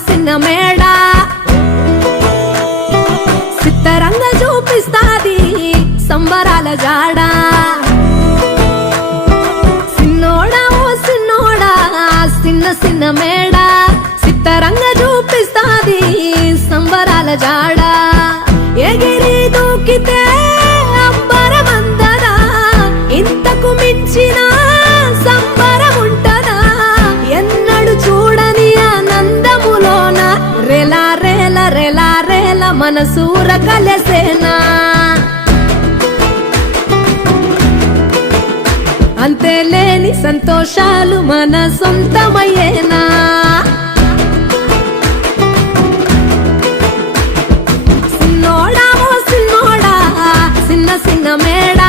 చిన్న మేడ సిత్తరంగ చూపిస్తాది సంబరాల జాడ సిన్నోడా ఓ సిన్నోడా చిన్న మేడ సిత్తరంగ చూపిస్తాది సంబరాల జాడ ఎగిరి దూకితే అంబరమందరా ఇంతకు మించిన సంబరముంటదా ఎన్నడు చూడని ఆనందములోన రెలా రేల రెలా రేల మనసూర కలసేనా అంతే లేని సంతోషాలు మన సొంతమయ్యేనా సిన్నోడా ఓ సిన్నోడా చిన్న మేడ